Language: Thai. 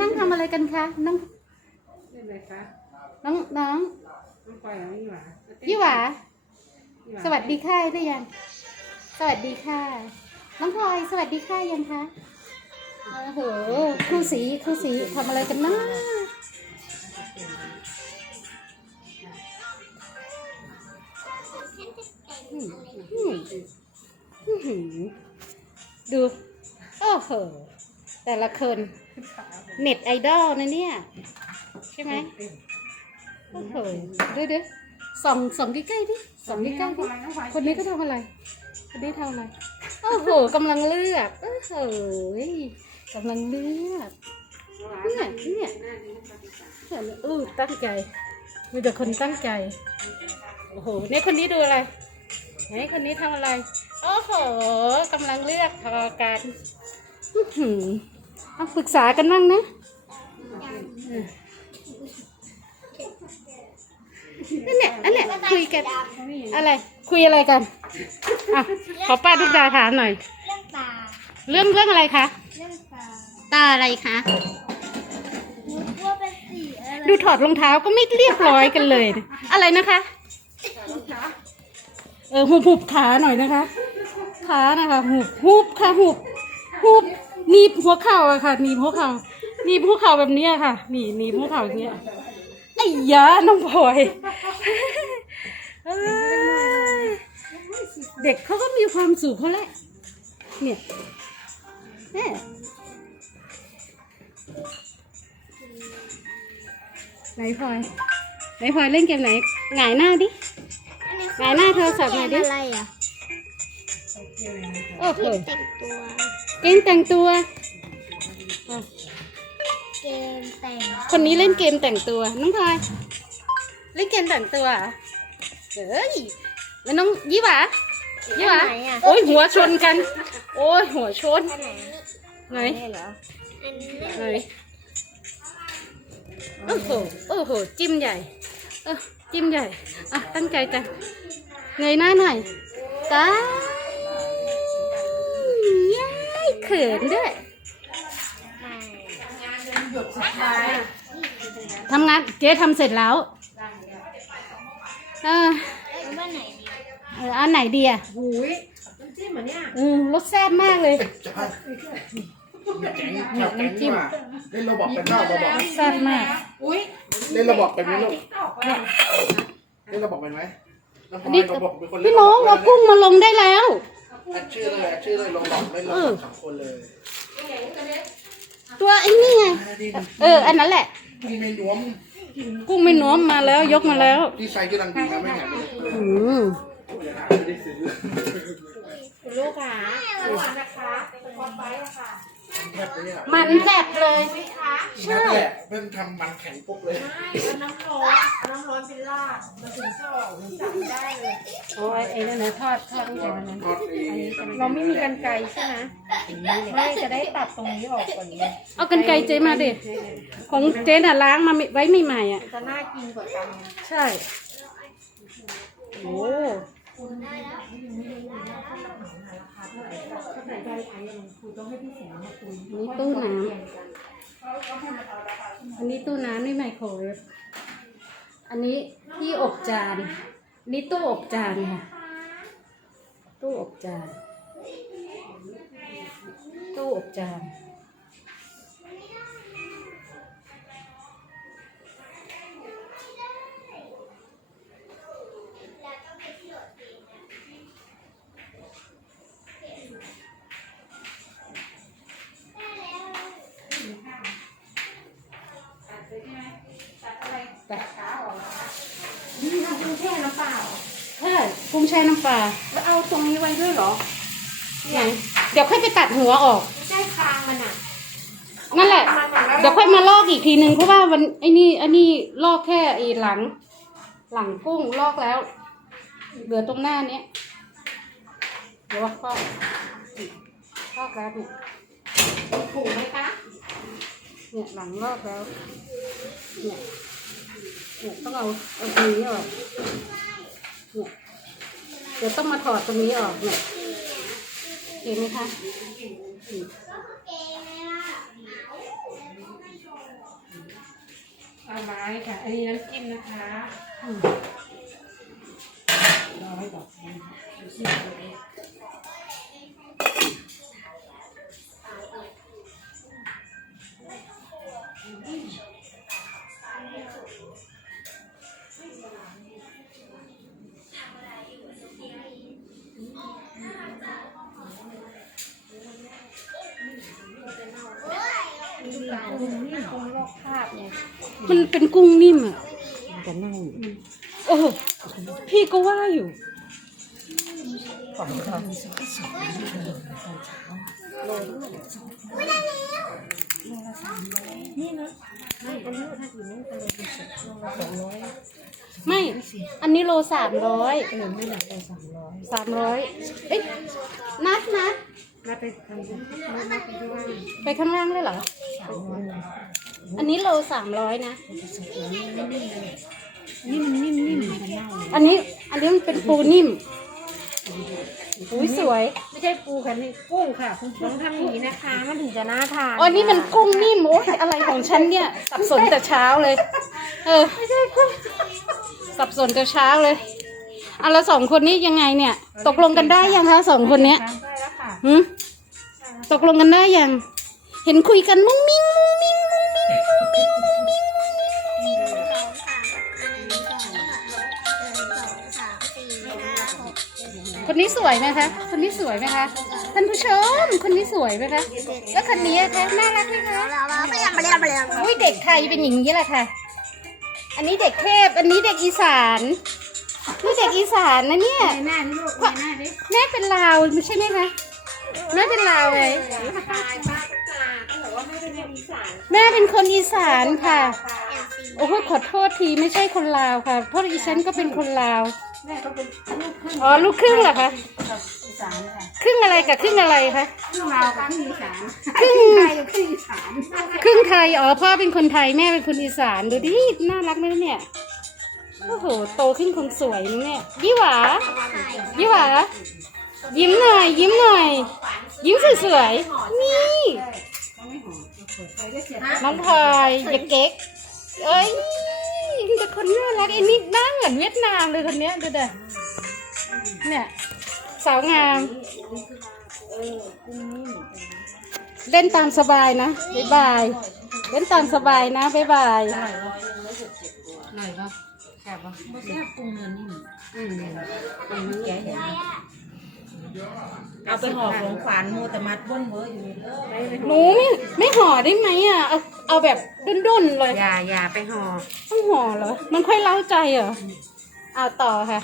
นั่งทำอะไรกันคะน้องเล่นอะไรคะน้องน้องน้องปล่อยเหรอยี่หว่ายี่หวา ยี่หาสวัสดีค่ะได้ยัง สวัสดีค่ะ น้องพลอยสวัสดีค่ะยังคะโอ้โหครูสีครูสีทำอะไรกันนะอืมอืมอื้อหือดู โอ้โห แต่ละคน เน็ตไอดอลนะเนี่ย ใช่ไหมโอ้โหดูดิส่องส่องใกล้ๆดิส่องใกล้ๆดิคนนี้ก็ทำอะไรคนนี้ทำอะไรโอ้โหกำลังเลือกโอ้โหกำลังเลือกเนี่ยเนี่ยเห็นไหมอู้ตั้งใจมีแต่คนตั้งใจโอ้โหเนี่ยคนนี้ดูอะไรไหนคนนี้ทำอะไร โอ้โหกำลังเลือกทอกัน อื้อหือ เอาปรึกษากันบ้างนะนั่นแหละนั่นแหละคุยกัน อะไร คุยอะไรกันอะขอป้าทุกดาถามหน่อย เรื่องตาเรื่องเรื่องอะไรคะ เรื่องตาตาอะไรคะนึกว่าเป็นสีอะไรดูถอดรองเท้าก็ไม่เรียบร้อยกันเลยอะไรนะคะเออหุบหุบขาหน่อยนะคะ ขานะคะหุบหุบค่ะหุบหุบ หนีบหัวเข่าอะค่ะหนีบหัวเข่าหนีบหัวเข่าแบบเนี้ยค่ะหนีบหนีบหัวเข่าอย่างเงี้ยไอ้ยาน้องพลอยเอ้ยเด็กเขาก็มีความสุขเขาแหละเนี่ยแม่ไหนพลอยไหนพลอยเล่นเกมไหนหงายหน้าดิ ไหนหน้าโทรศัพท์หน่อยดิ อะไรอะ โอ้โหแต่งตัว เกมแต่งตัวอะเกมแต่งคนนี้เล่นเกมแต่งตัว น้องพลอยเล่นเกมแต่งตัวเหรอเฮ้ยแล้วน้องยี่หวายี่หวาไหนอะโอ้ยหัวชนกัน โอ้ยหัวชนอันไหนไหนเหรออันนี้ไหนโอ้โหโอ้โหจิ้มใหญ่เออจิ้มใหญ่อะตั้งใจกันเงยหน้าหน่อยตาเย้ย เขินด้วยทำงานเจ๊ทำเสร็จแล้วเออไม่ว่าไหนดีเอออันไหนดีอะหูยน้ำจิ้มเหรอเนี่ยอืมรสแซ่บมากเลยแก๊งแก๊งนี่ว่าเล่นระบบเป็นรอบระบบแซ่บมากอุ้ยเล่นระบบเป็นไหมลูกตอกเลยเล่นระบบเป็นไหมน้องพลนี่อยระบบเป็นคนเล่พี่นน้องเอากุ้งมาลงได้แล้วแอดชื่อเลยแอดชื่อเลยลงระบบเล่นระบบสองคนเลยตัวไอ้นี่ไง เออ อันนั้นแหละ กุ้งเมนยวมกุ้งไม่น้อมมาแล้วยกมาแล้วที่ไซส์กำลังดีนะไม่แหงเลยอืมไม่ได้ซื้อคุณลูกค่ะสวัสดีนะคะขอไปค่ะแทบเลยอะมันแซ่บเลยนั่นแหละเพิ่งทำมันแข็งปุ๊บเลยไม่เอาน้ำร้อนเอาน้ำร้อนเป็นลาด มาถึงชอบถึงจับได้เลยโอ้ยไอ้นั่นนะทอดทอดตั้งแต่วันนั้นทอดเองเราไม่มีกันไกรใช่ไหมไม่จะได้ตัดตรงนี้ออกก่อนไงเอากันไกรเจ๊มาดิของเจ๊น่ะล้างมาไว้ใหม่ๆอะ จะน่ากินกว่ากันใช่ โอ้นี่ตู้น้ำอันนี้ตู้น้ำนี่ไมโครเวฟ อันนี้ที่อบจาน นี่ตู้อบจานค่ะ ตู้อบจาน ตู้อบจาน แช่น้ำเปล่าใช่กุ้งแช่น้ำปลาแล้วเอาตรงนี้ไว้ด้วยเหรอไหนเดี๋ยวค่อยไปตัดหัวออก ไม่ใช่คางมันอะนั่นแหละ เดี๋ยวค่อยมาลอกอีกทีนึงเพราะว่าวันไอ้นี่ไอ้นี่ลอกแค่ไอ้หลัง หลังกุ้งลอกแล้ว เหลือตรงหน้าเนี้ยเดี๋ยวว่าลอกลอกแล้วเนี่ยถูกไหมคะเนี่ยหลังลอกแล้วเนี่ย เนี่ยต้องเอาเอาตรงนี้ออกเนี่ยเดี๋ยวต้องมาถอดตรงนี้ออกเนี่ยเห็นไหมคะอืมาไม้ค่ะ อันนี้น้ำจิ้มนะคะรอไว้ก่อนดู มันเป็นกุ้งนิ่มอะจะเน่าอยู่เออพี่ก็ว่าอยู่ของเขาไม่ อันนี้โลสามร้อยเออไม่หนักเลยสามร้อยสามร้อยเอ้ยนัดนัดมาไปทำบุญมาไปที่ว่าไปข้างล่างเลยเหรอสามร้ อันนี้โลสามร้อยนะ นี่มันนิ่มๆมันเน่าอันนี้อันนี้มันเป็นปูนิ่มอุ้ยสวยไม่ใช่ปูค่ะนี่กุ้งค่ะต้องทำอย่างนี้นะคะ มันถึงจะน่าทานอ๋อนี่มันกุ้งนิ่มโอ้ยอะไรของฉันเนี่ยสับสนแต่เช้าเลย เออไม่ใช่กุ้งสับสนแต่เช้าเลยอะแล้วสองคนนี้ยังไงเนี่ย ตกลงกันได้ยังคะสองคนเนี้ยได้แล้วค่ะ หืมตกลงกันได้ยัง เห็นคุยกันมุ้งมิ้งมุ้ง คนนี้สวยไหมคะ คนนี้สวยไหมคะท่านผู้ชม คนนี้สวยไหมคะ แล้วคนนี้อะคะ น่ารักไหมคะไม่ยอมไม่ยอมไม่ยอมอุ้ยเด็กไทยเป็นอย่างนี้แหละค่ะ อันนี้เด็กเทพ อันนี้เด็กอีสาน นี่เด็กอีสานนะเนี่ย หน้านี่ลูกหน้าดิแม่เป็นลาวไม่ใช่ไหมคะ แม่เป็นลาวไงตายป้าตุ๊กตาต้องบอกว่าไม่ได้เป็นอีสาน แม่เป็นคนอีสานค่ะแอนซีโอ้โหขอโทษทีไม่ใช่คนลาวค่ะ เพราะอีฉันก็เป็นคนลาว แม่ก็เป็นลูกครึ่งอ๋อลูกครึ่งเหรอคะ กับอีสานค่ะครึ่งอะไรกับครึ่งอะไรคะ ครึ่งลาวกับครึ่งอีสานครึ่งไทยกับครึ่งอีสานครึ่งไทย อ๋อพ่อเป็นคนไทยแม่เป็นคนอีสานดูดิ น่ารักไหมเนี่ย โอ้โหโตขึ้นคงสวยนะเนี่ยยี่หวายี่หวายิ้มหน่อยยิ้มหน่อย ยิ้มสวยๆนี่ น้องพลอยอย่าเก๊กเอ้ยแต่คนน่ารักไอ้นี่หน้าเหมือนเวียดนามเลยคนเนี้ยดูเด้อเนี่ยสาวงามเล่นตามสบายนะบ๊ายบายเล่นตามสบายนะบ๊ายบายอร่อยปะแซ่บปะไม่แซ่บปรุงเนื้อนิ่มอืมปรุงเนื้อแก่เอาไปห่อของขวัญโมแต่มัดบ้นเวอร์อยู่นี่เด้อหนูไม่ไม่ห่อได้ไหมอะเอาเอาแบบดุนๆเลย อย่าอย่าไปห่อต้องห่อเหรอ มันค่อยเล้าใจเหรอเอาต่อค่ะ